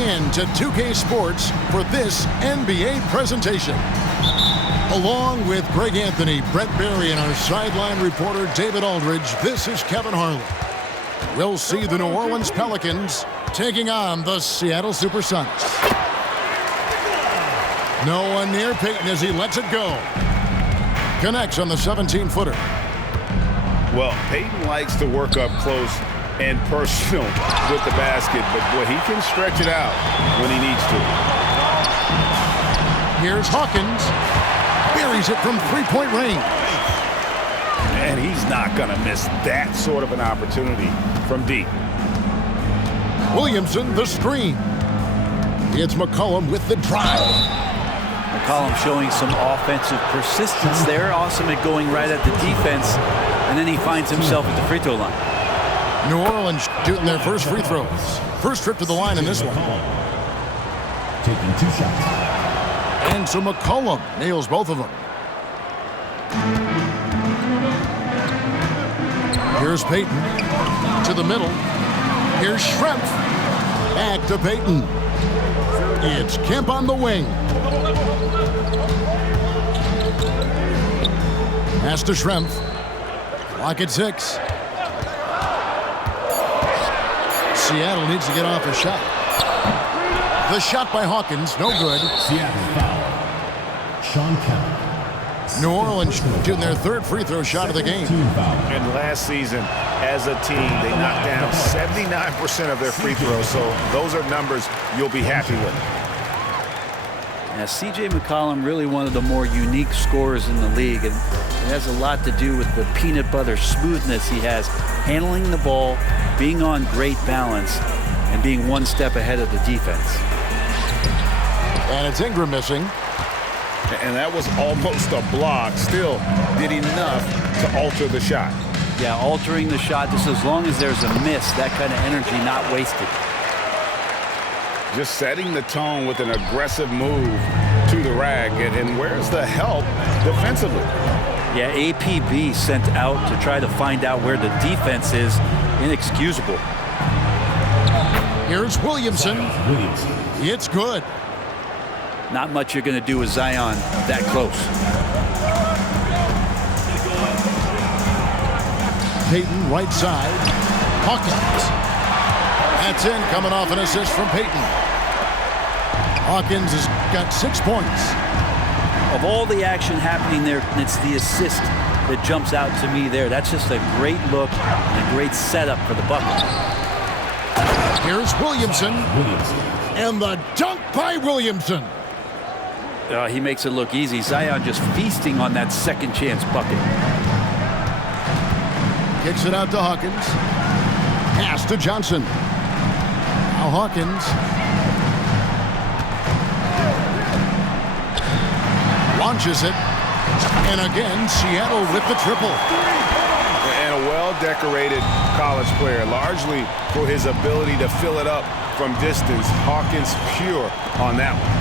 tuning in to 2K Sports for this NBA presentation. Along with Greg Anthony, Brett Barry, and our sideline reporter David Aldridge, this is Kevin Harlan. We'll see the New Orleans Pelicans taking on the Seattle SuperSonics. No one near Payton as he lets it go. Connects on the 17-footer. Well, Payton likes to work up close and personal with the basket, but boy, he can stretch it out when he needs to. Here's Hawkins. Buries it from three-point range. And he's not going to miss that sort of an opportunity from deep. Williamson, the screen. It's McCollum with the drive. McCollum showing some offensive persistence there. Awesome at going right at the defense. And then he finds himself at the free throw line. New Orleans shooting their first free throws. First trip to the line in this one. Taking 2 shots. And so McCollum nails both of them. Here's Payton to the middle. Here's Schrempf. Back to Payton. It's Kemp on the wing. Pass to Schrempf. Clock at 6. Seattle needs to get off a shot. The shot by Hawkins, no good. Seattle foul. Sean Kemp. New Orleans shooting their third free throw shot of the game. And last season, as a team, they knocked down 79% of their free throws, so those are numbers you'll be happy with. Now, C.J. McCollum, really one of the more unique scorers in the league, and it has a lot to do with the peanut butter smoothness he has, handling the ball, being on great balance, and being one step ahead of the defense. And it's Ingram missing. And that was almost a block. Still did enough to alter the shot. Yeah, altering the shot, just as long as there's a miss, that kind of energy not wasted. Just setting the tone with an aggressive move to the rack. And where's the help defensively? Yeah, APB sent out to try to find out where the defense is. Inexcusable. Here's Williamson. It's good. Not much you're going to do with Zion that close. Payton, right side. Hawkins. That's in, coming off an assist from Payton. Hawkins has got 6 points. Of all the action happening there, it's the assist that jumps out to me there. That's just a great look and a great setup for the bucket. Here's Williamson. And the dunk by Williamson. He makes it look easy. Zion just feasting on that second chance bucket. Kicks it out to Hawkins. Pass to Johnson. Now Hawkins. Launches it. And again, Seattle with the triple. And a well-decorated college player, largely for his ability to fill it up from distance. Hawkins pure on that one.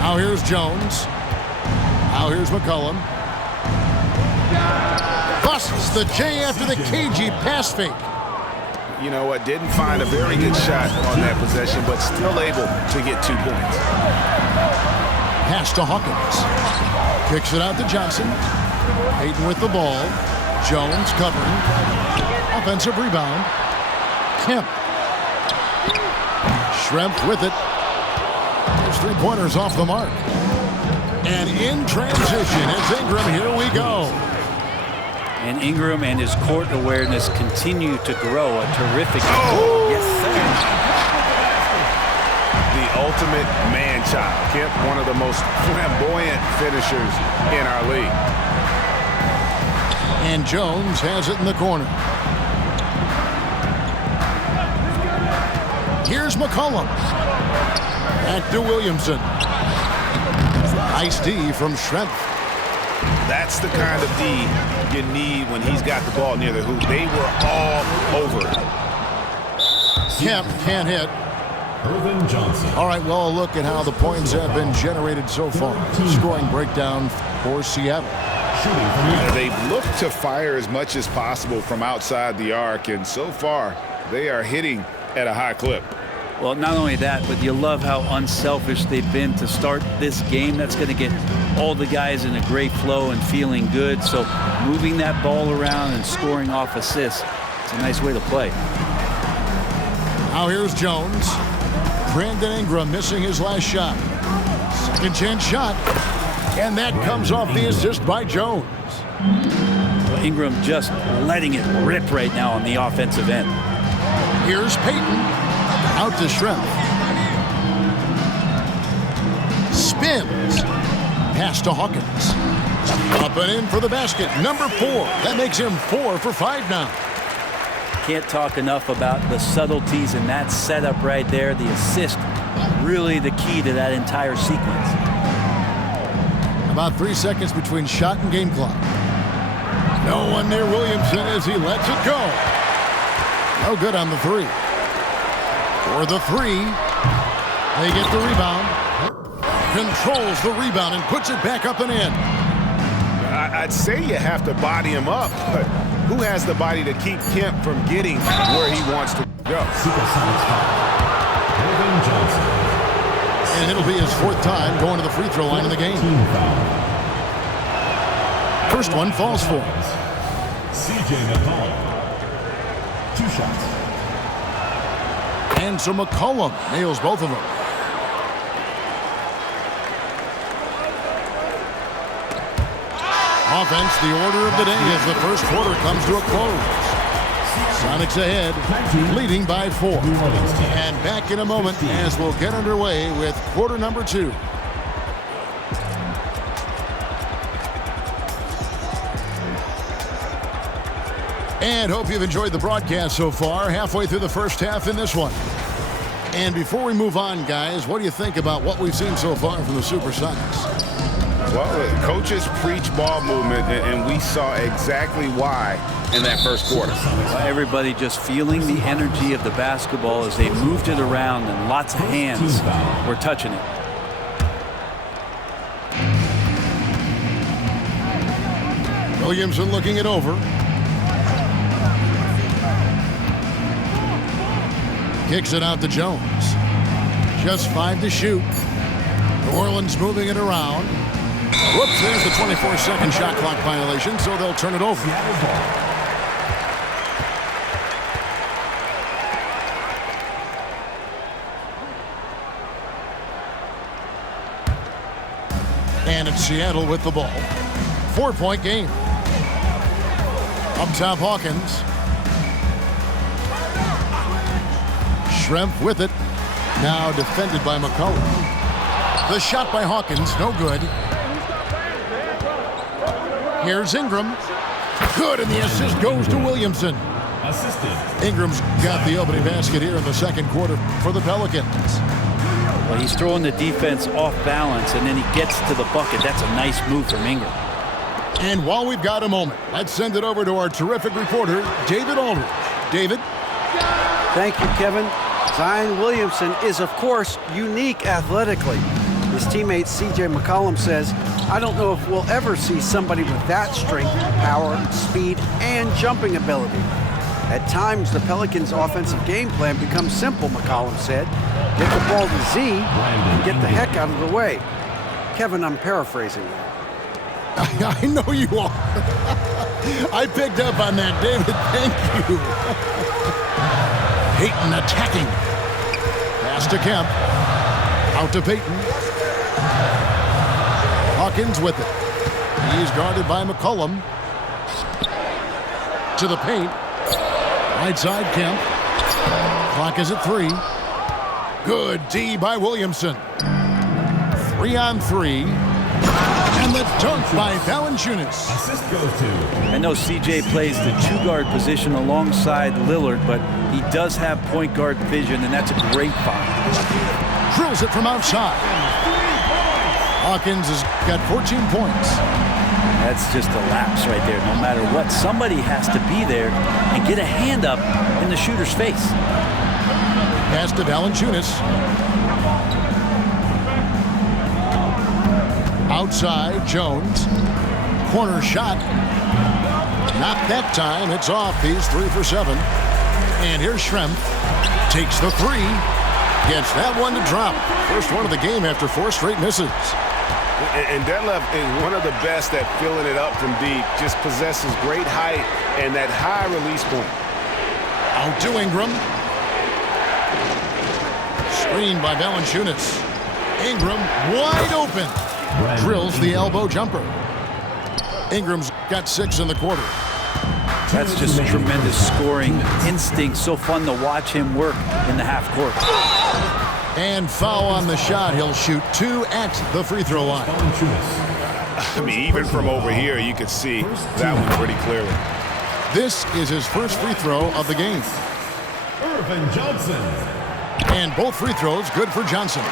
Now here's Jones. Now here's McCollum. Busts the J after the cagey pass fake. You know what? Didn't find a very good shot on that possession, but still able to get 2 points. Pass to Hawkins. Kicks it out to Johnson. Payton with the ball. Jones covering. Offensive rebound. Kemp. Schrempf with it. There's 3-pointers off the mark. And in transition, it's Ingram. Here we go. And Ingram and his court awareness continue to grow. A terrific. Oh! Yes, sir. The ultimate man-child. Kemp, one of the most flamboyant finishers in our league. And Jones has it in the corner. Here's McCollum. Back to Williamson. Nice D from Schrempf. That's the kind of D you need when he's got the ball near the hoop. They were all over it. Kemp can't hit. Irvin Johnson. All right, well, a look at how the points have been generated so far. Scoring breakdown for Seattle. They've looked to fire as much as possible from outside the arc, and so far, they are hitting at a high clip. Well, not only that, but you love how unselfish they've been to start this game. That's going to get all the guys in a great flow and feeling good. So moving that ball around and scoring off assists, it's a nice way to play. Now here's Jones. Brandon Ingram missing his last shot. Second chance shot. And that comes off the assist by Jones. Well, Ingram just letting it rip right now on the offensive end. Here's Payton. Out to Schrempf. Spins. Pass to Hawkins. Up and in for the basket. Number 4. That makes him 4 for 5 now. Can't talk enough about the subtleties in that setup right there. The assist, really the key to that entire sequence. About 3 seconds between shot and game clock. No one near Williamson as he lets it go. No good on the 3. For the 3, they get the rebound. Controls the rebound and puts it back up and in. I'd say you have to body him up, but who has the body to keep Kemp from getting where he wants to go? Supersonics foul. Irvin Johnson. And it'll be his 4th time going to the free throw line in the game. Team foul. First one falls for him. CJ McCollum. 2 shots. And so McCollum nails both of them. Offense, the order of the day as the first quarter comes to a close. Sonics ahead, leading by 4. And back in a moment as we'll get underway with quarter number 2. And hope you've enjoyed the broadcast so far. Halfway through the first half in this one. And before we move on, guys, what do you think about what we've seen so far from the Supersonics? Well, coaches preach ball movement, and we saw exactly why in that first quarter. Everybody just feeling the energy of the basketball as they moved it around, and lots of hands were touching it. Williamson looking it over. Kicks it out to Jones. Just 5 to shoot. New Orleans moving it around. Whoops, there's the 24-second shot clock violation, so they'll turn it over. And it's Seattle with the ball. 4-point game. Up top, Hawkins. Schrempf with it. Now defended by McCollum. The shot by Hawkins, no good. Here's Ingram. Good, and the assist goes to Williamson. Assisted. Ingram's got the opening basket here in the second quarter for the Pelicans. Well, he's throwing the defense off balance, and then he gets to the bucket. That's a nice move from Ingram. And while we've got a moment, let's send it over to our terrific reporter, David Aldridge. David? Thank you, Kevin. Zion Williamson is, of course, unique athletically. His teammate C.J. McCollum says, I don't know if we'll ever see somebody with that strength, power, speed, and jumping ability. At times, the Pelicans' offensive game plan becomes simple, McCollum said. Get the ball to Z and get the heck out of the way. Kevin, I'm paraphrasing that. I know you are. I picked up on that, David. Thank you. Payton attacking. Pass to Kemp. Out to Payton. Hawkins with it. He's guarded by McCollum. To the paint. Right side, Kemp. Clock is at 3. Good D by Williamson. 3 on 3. And the dunk by Valanciunas. Assist goes to. I know CJ plays the 2-guard position alongside Lillard, but he does have point guard vision, and that's a great find. Drills it from outside. Hawkins has got 14 points. That's just a lapse right there. No matter what, somebody has to be there and get a hand up in the shooter's face. Pass to Valanciunas. Outside, Jones. Corner shot. Not that time. It's off. He's 3 for 7. And here's Schrempf. Takes the 3. Gets that one to drop. First one of the game after 4 straight misses. And Detlef is one of the best at filling it up from deep. Just possesses great height and that high release point. Out to Ingram. Screened by Valanciunas. Ingram wide open. Drills the elbow jumper. Ingram's got 6 in the quarter. That's just tremendous scoring instinct. So fun to watch him work in the half court. And foul on the shot. He'll shoot 2 at the free throw line. I mean, even from over here, you could see that one pretty clearly. This is his first free throw of the game. Irvin Johnson. And both free throws good for Johnson.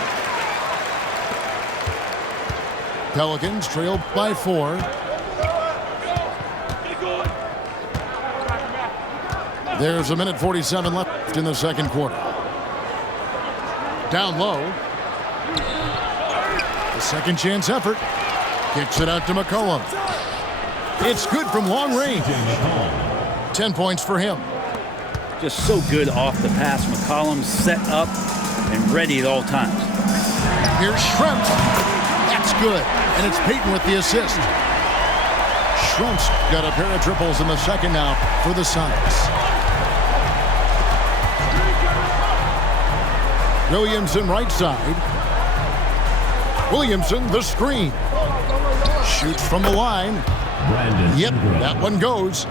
Pelicans trail by 4. There's 1:47 left in the second quarter. Down low. The second chance effort. Kicks it out to McCollum. It's good from long range. 10 points for him. Just so good off the pass. McCollum set up and ready at all times. Here's Schrempf. That's good. And it's Payton with the assist. Schrempf's got a pair of triples in the second now for the Sonics. Williamson right side. Williamson the screen. Shoots from the line. Yep, that one goes.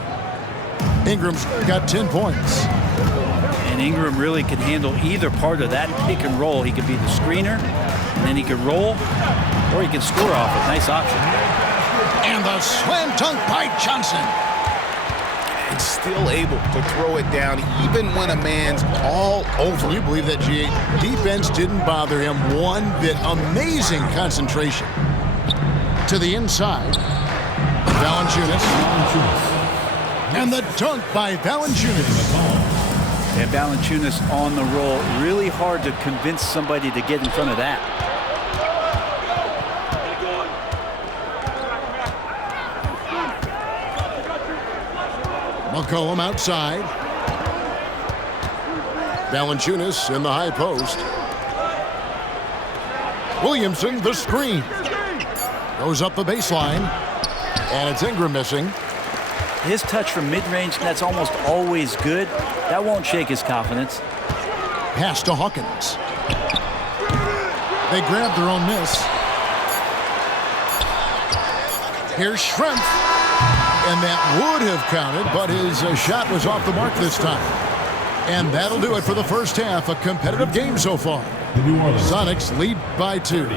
Ingram's got 10 points. And Ingram really can handle either part of that pick and roll. He could be the screener, and then he could roll, or he could score off it. Nice option. And the slam dunk by Johnson. And still able to throw it down even when a man's all over. Can you believe that, G8? Defense didn't bother him one bit. Amazing concentration. To the inside. Valanciunas. And the dunk by Valanciunas. And Valanciunas on the roll. Really hard to convince somebody to get in front of that. McCollum outside. Valanciunas in the high post. Williamson the screen. Goes up the baseline. And it's Ingram missing. His touch from mid-range, that's almost always good. That won't shake his confidence. Pass to Hawkins. They grab their own miss. Here's Schrempf. And that would have counted, but his shot was off the mark this time. And that'll do it for the first half. A competitive game so far. Sonics lead by 2.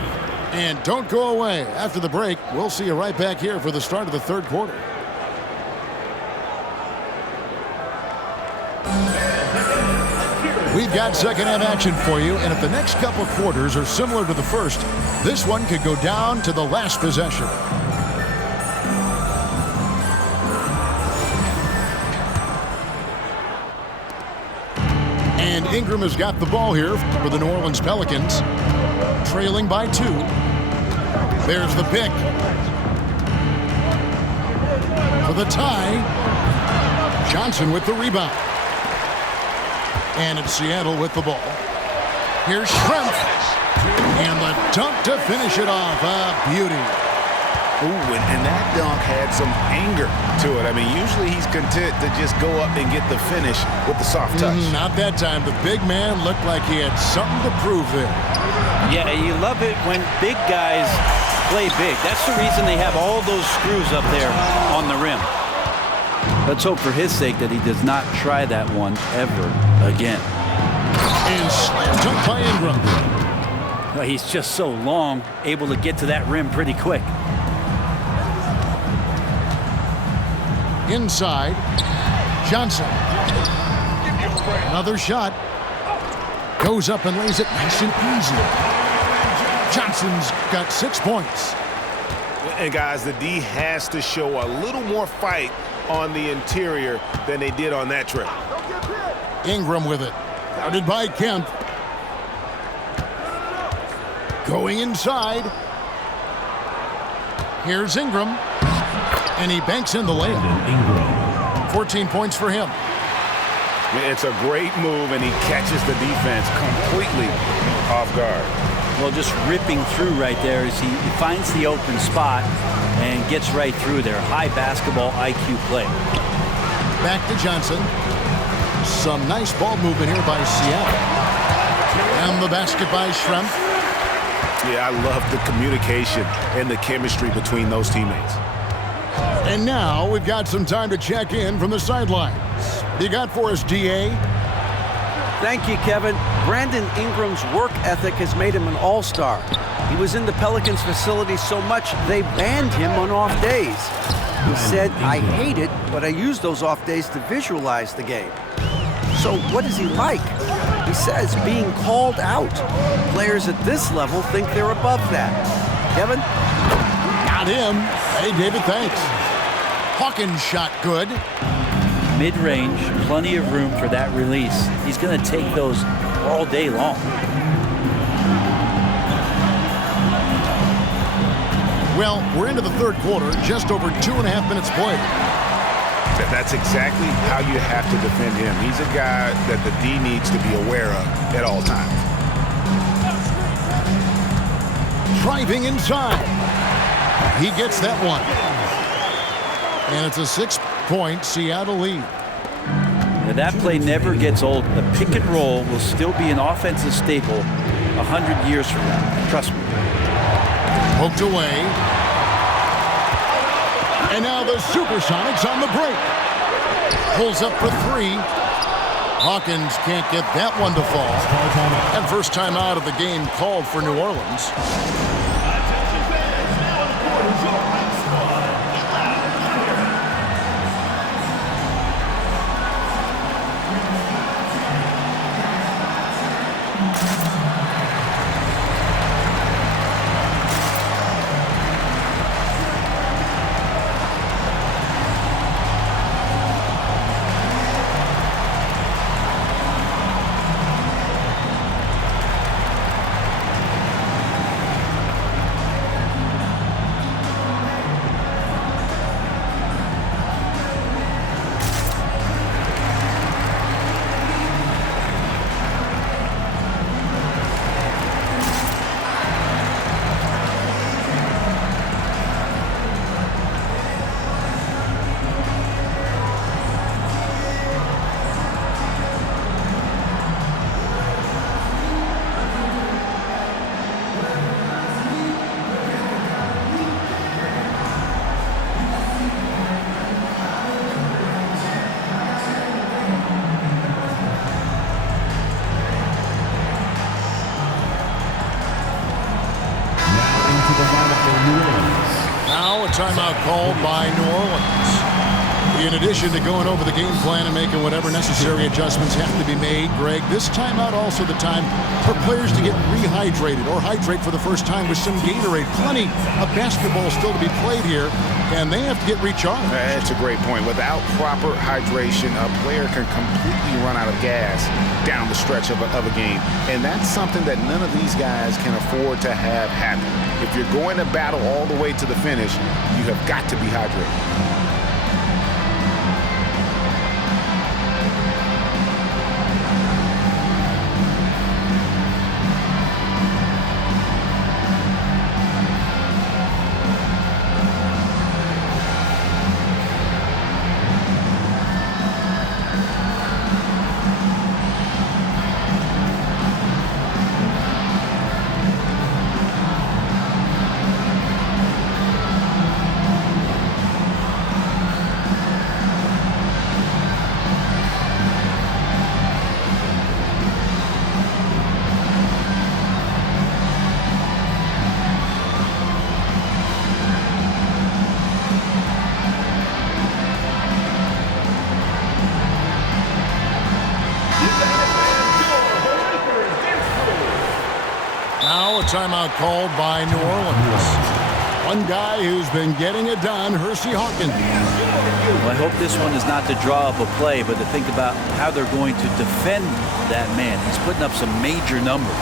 And don't go away. After the break, we'll see you right back here for the start of the third quarter. We've got second half action for you, and if the next couple quarters are similar to the first, this one could go down to the last possession. And Ingram has got the ball here for the New Orleans Pelicans, trailing by 2. There's the pick. For the tie, Johnson with the rebound. And it's Seattle with the ball. Here's Schrempf. And the dunk to finish it off. A beauty. Ooh, and that dunk had some anger to it. I mean, usually he's content to just go up and get the finish with the soft touch. Not that time. The big man looked like he had something to prove there. Yeah, you love it when big guys play big. That's the reason they have all those screws up there on the rim. Let's hope for his sake that he does not try that one ever again. And slam dunk by Ingram. Well, he's just so long, able to get to that rim pretty quick. Inside, Johnson. Another shot. Goes up and lays it nice and easy. Johnson's got 6 points. And guys, the D has to show a little more fight on the interior than they did on that trip. Ingram with it. Guarded by Kemp. Going inside. Here's Ingram. And he banks in the layup. 14 points for him. It's a great move, and he catches the defense completely off guard. Well, just ripping through right there as he finds the open spot and gets right through there. High basketball IQ play. Back to Johnson. Some nice ball movement here by Seattle. And the basket by Schrempf. Yeah, I love the communication and the chemistry between those teammates. And now we've got some time to check in from the sidelines. You got for us, D.A.? Thank you, Kevin. Brandon Ingram's work ethic has made him an all-star. He was in the Pelicans facility so much they banned him on off days. He said, "I hate it, but I use those off days to visualize the game." So what is he like? He says being called out. Players at this level think they're above that. Kevin? Got him. Hey, David, thanks. Hawkins shot good. Mid-range, plenty of room for that release. He's going to take those all day long. Well, we're into the third quarter, just over 2.5 minutes played. That's exactly how you have to defend him. He's a guy that the D needs to be aware of at all times. Driving inside. He gets that one. And it's a 6-point Seattle lead. Now that play never gets old. The pick and roll will still be an offensive staple 100 years from now. Trust me. Poked away. And now the Supersonics on the break. Pulls up for 3. Hawkins can't get that one to fall. And first time out of the game called for New Orleans. Now a timeout called by New Orleans. In addition to going over the game plan and making whatever necessary adjustments have to be made, Greg, this timeout also the time for players to get rehydrated or hydrate for the first time with some Gatorade. Plenty of basketball still to be played here, and they have to get recharged. That's a great point. Without proper hydration, a player can completely run out of gas down the stretch of a game. And that's something that none of these guys can afford to have happen. If you're going to battle all the way to the finish, you have got to be hydrated. Now a timeout called by New Orleans. One guy who's been getting it done, Hersey Hawkins. Well, I hope this one is not to draw up a play, but to think about how they're going to defend that man. He's putting up some major numbers.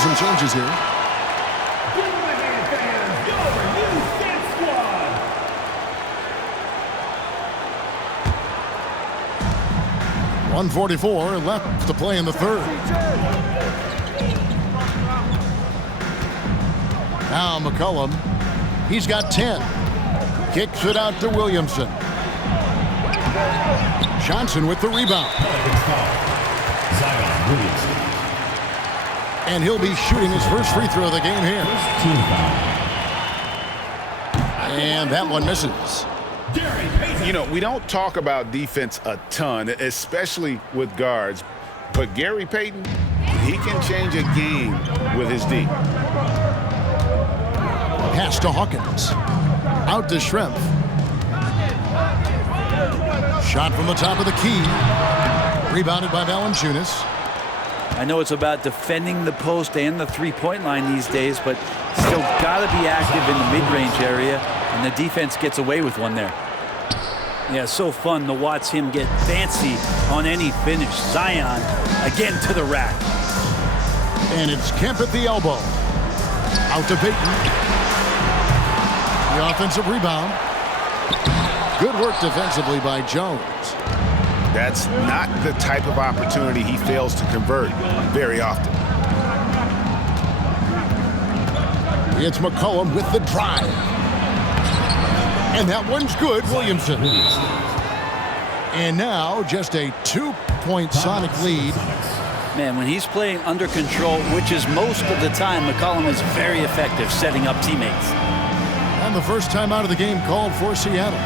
some changes here. fans, your Houston squad. .144 left to play in the third. Now McCollum. He's got 10. Kicks it out to Williamson. Johnson with the rebound. Zion Williamson. And he'll be shooting his first free throw of the game here. Team foul. And that one misses. You know, we don't talk about defense a ton, especially with guards. But Gary Payton, he can change a game with his D. Pass to Hawkins. Out to Schrempf. Shot from the top of the key. Rebounded by Valanciunas. I know it's about defending the post and the three-point line these days, but still got to be active in the mid-range area, and the defense gets away with one there. Yeah, so fun to watch him get fancy on any finish. Zion again to the rack. And it's Kemp at the elbow. Out to Payton. The offensive rebound. Good work defensively by Jones. That's not the type of opportunity he fails to convert very often. It's McCollum with the drive. And that one's good, Williamson. And now just a 2-point Sonic lead. Man, when he's playing under control, which is most of the time, McCollum is very effective setting up teammates. And the first time out of the game called for Seattle.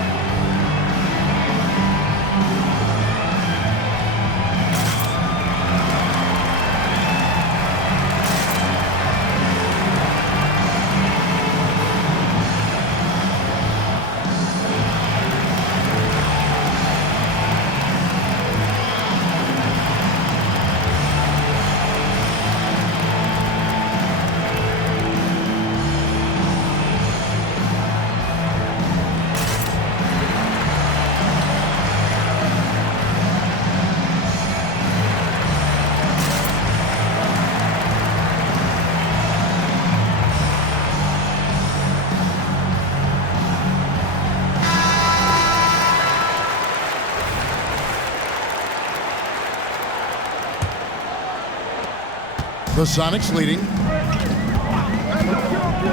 The Sonics leading.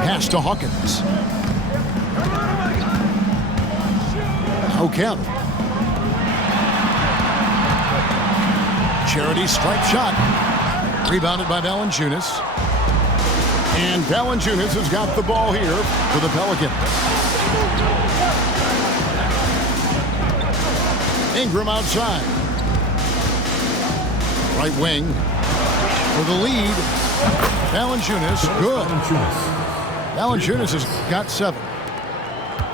Pass to Hawkins. Kemp. Charity stripe shot. Rebounded by Valanciunas. And Valanciunas has got the ball here for the Pelicans. Ingram outside. Right wing. For the lead, Valanciunas, good. Valanciunas has got 7.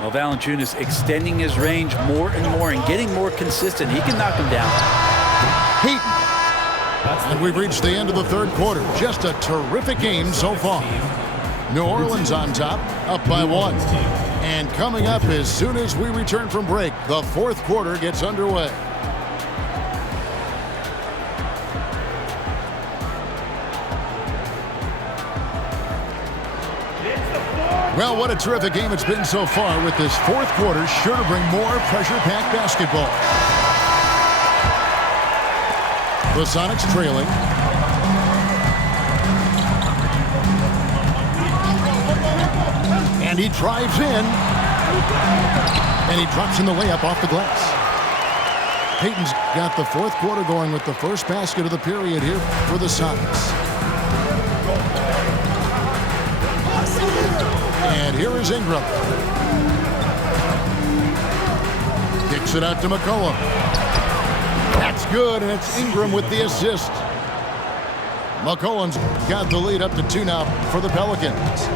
Well, Valanciunas extending his range more and more and getting more consistent. He can knock him down. Payton. And we've reached the end of the third quarter. Just a terrific game so far. New Orleans on top, up by 1. And coming up as soon as we return from break, the fourth quarter gets underway. Well, what a terrific game it's been so far, with this fourth quarter sure to bring more pressure-packed basketball. The Sonics trailing. And he drives in. And he drops in the layup off the glass. Payton's got the fourth quarter going with the first basket of the period here for the Sonics. And here is Ingram. Kicks it out to McCollum. That's good, and it's Ingram with the assist. McCollum's got the lead up to 2 now for the Pelicans.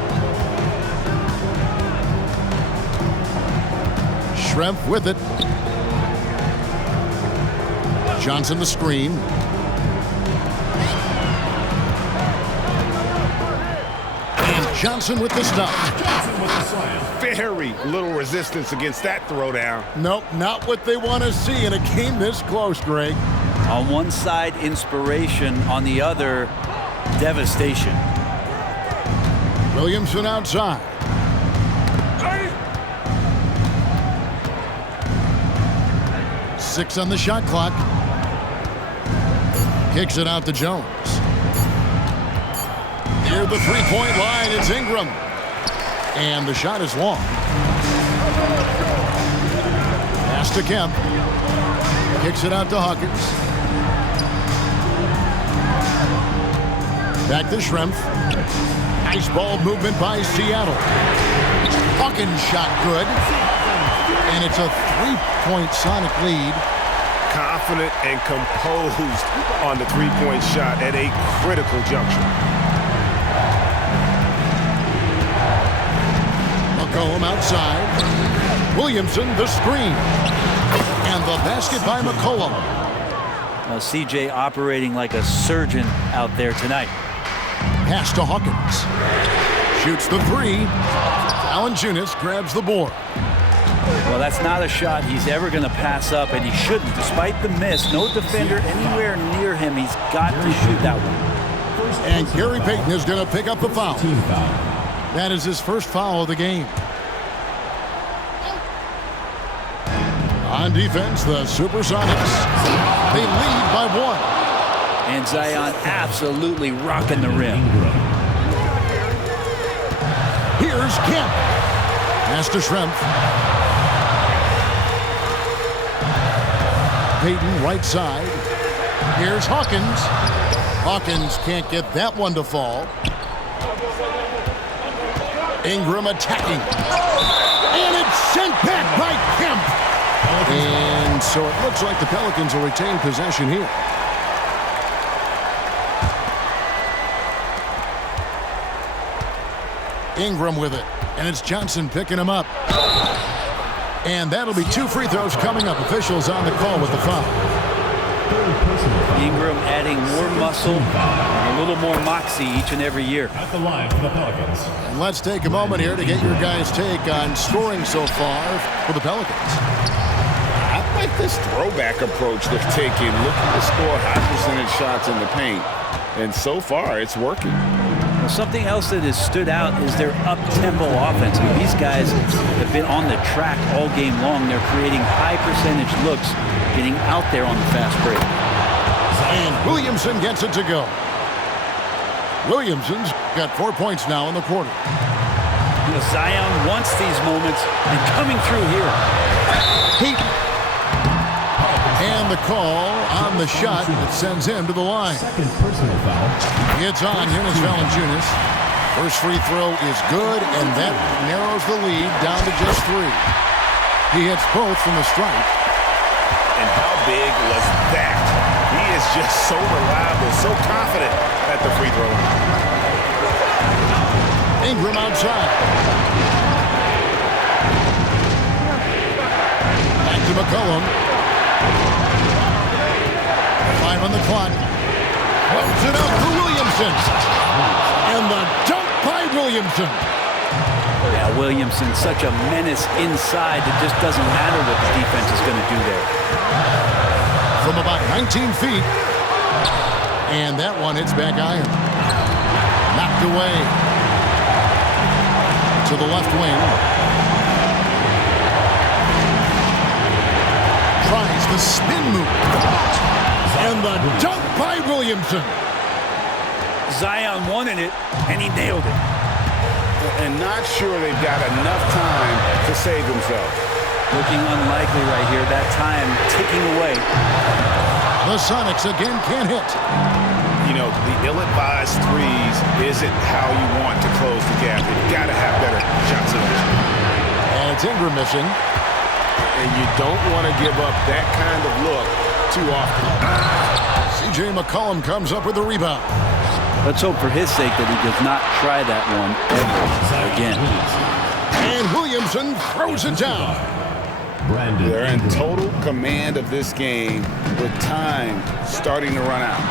Schrempf with it. Johnson the screen. Johnson with the stop. Very little resistance against that throwdown. Nope, not what they want to see in a game this close, Greg. On one side, inspiration. On the other, devastation. Williamson outside. 6 on the shot clock. Kicks it out to Jones. Near the three-point line, it's Ingram. And the shot is long. Pass to Kemp. Kicks it out to Hawkins. Back to Schrempf. Nice ball movement by Seattle. Hawkins shot good. And it's a 3-point Sonic lead. Confident and composed on the three-point shot at a critical juncture. McCollum outside. Williamson the screen. And the basket by McCollum. CJ operating like a surgeon out there tonight. Pass to Hawkins. Shoots the three. Valanciunas grabs the board. Well, that's not a shot he's ever going to pass up, and he shouldn't. Despite the miss, no defender anywhere near him. He's got to shoot that one. And Gary Payton is going to pick up the foul. That is his first foul of the game. On defense, the Supersonics. They lead by 1. And Zion absolutely rocking the rim. Here's Kemp. Pass to Schrempf. Payton right side. Here's Hawkins. Hawkins can't get that one to fall. Ingram attacking. And it's sent back by Kemp. And so it looks like the Pelicans will retain possession here. Ingram with it. And it's Johnson picking him up. And that'll be 2 free throws coming up. Officials on the call with the foul. Ingram adding more muscle and a little more moxie each and every year. At the line for the Pelicans. And let's take a moment here to get your guys' take on scoring so far for the Pelicans. I like this throwback approach they're taking, looking to score high percentage shots in the paint. And so far, it's working. Well, something else that has stood out is their up-tempo offense. I mean, these guys have been on the track all game long. They're creating high-percentage looks, getting out there on the fast break. And Williamson gets it to go. Williamson's got 4 points now in the quarter. You know, Zion wants these moments, and coming through here. Payton. And the call on the shot that sends him to the line. Second personal foul. It's on Jonas Valanciunas. First free throw is good, and that narrows the lead down to just 3. He hits both from the stripe. And how big was that? He is just so reliable, so confident at the free throw line. Ingram outside. Back to McCollum. 5 on the clock. Throws it out for Williamson. And the dunk by Williamson. Yeah, Williamson, such a menace inside. It just doesn't matter what the defense is going to do there. From about 19 feet. And that one hits back iron. Knocked away. To the left wing. Tries the spin move. And the dunk by Williamson. Zion wanted it, and he nailed it. And not sure they've got enough time to save themselves. Looking unlikely right here. That time ticking away. The Sonics again can't hit. You know, the ill-advised threes isn't how you want to close the gap. You've got to have better shot selection. And it's Ingram missing. And you don't want to give up that kind of look too often. C.J. McCollum comes up with the rebound. Let's hope for his sake that he does not try that one ever again. And Williamson throws it down. Brandon They're in Ingram. total command of this game with time starting to run out.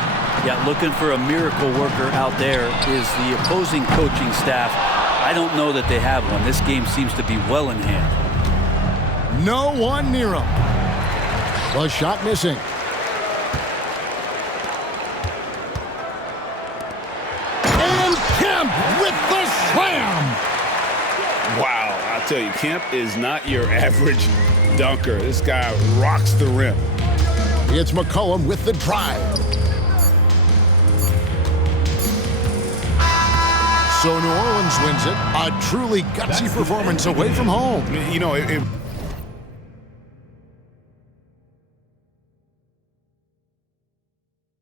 Yeah, looking for a miracle worker out there is the opposing coaching staff. I don't know that they have one. This game seems to be well in hand. No one near him. The shot missing. And Kemp with the slam. tell you, Kemp is not your average dunker. This guy rocks the rim. It's McCollum with the drive. So New Orleans wins it. A truly gutsy performance away from home. You know, it